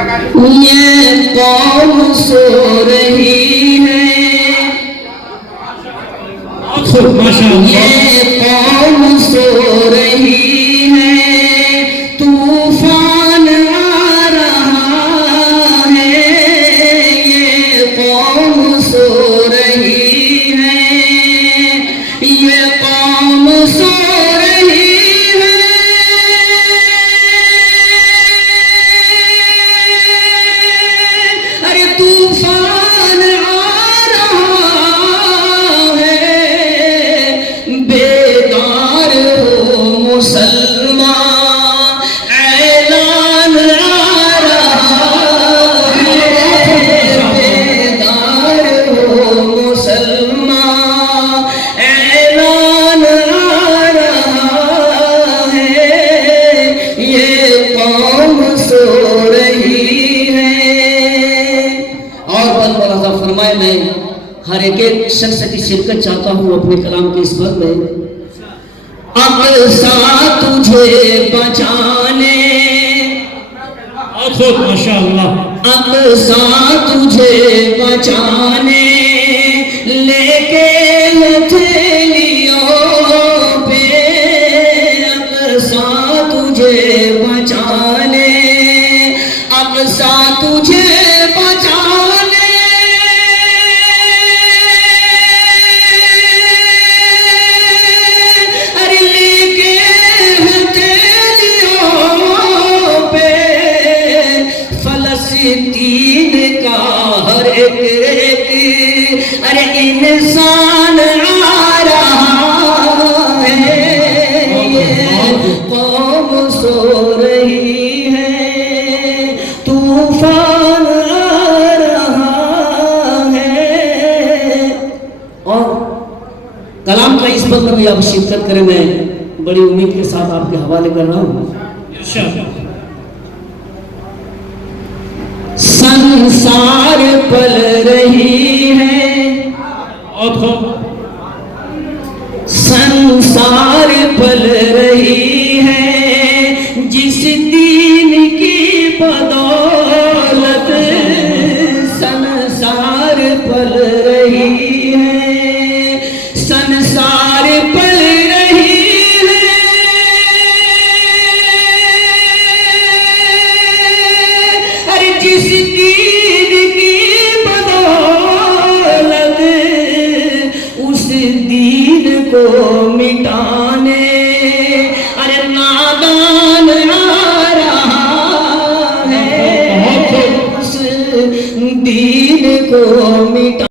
یہ قوم سو رہی ہے، یہ قوم سو رہی ہے، طوفان آ رہا ہے، یہ قوم سو رہی ہے، یہ قوم سو رہی ہے، ارے طوفان آ رہا ہے، بیدار ہو مسلمان، اعلان آ رہا ہے، بیدار ہو مسلمان، اعلان آ رہا ہے، یہ قوم سو رہی ہے۔ اور بل ملاحظہ فرمائے، میں ہر ایک شخص کی شرکت چاہتا ہوں اپنے کلام کے اس وقت میں۔ اقصیٰ تجھے بچانے، ماشاءاللہ، اقصیٰ تجھے بچانے، لے کے ہتھیلیوں پہ، اقصیٰ تجھے بچانے، اقصیٰ تجھے بچانے، ارے لے کے ہتھیلیوں پہ، فلسطین کا ہر ایک ارے انسان آ رہا ہے، یہ قوم سو رہی ہے، طوفان آ رہا ہے۔ اور کلام کا اس وقت میں آپ شرکت کریں، میں بڑی امید کے ساتھ آپ کے حوالے کر رہا ہوں۔ سنسار پل رہی ہے، سنسار پل رہی ہے، جس دین کی بدولت، سنسار پل رہی ہے، سنسار پل رہی ہے، ارے جس دین کی بدولت، اس دین کو مٹانے، ارے نادان آ رہا ہے، اس دین کو مٹانے۔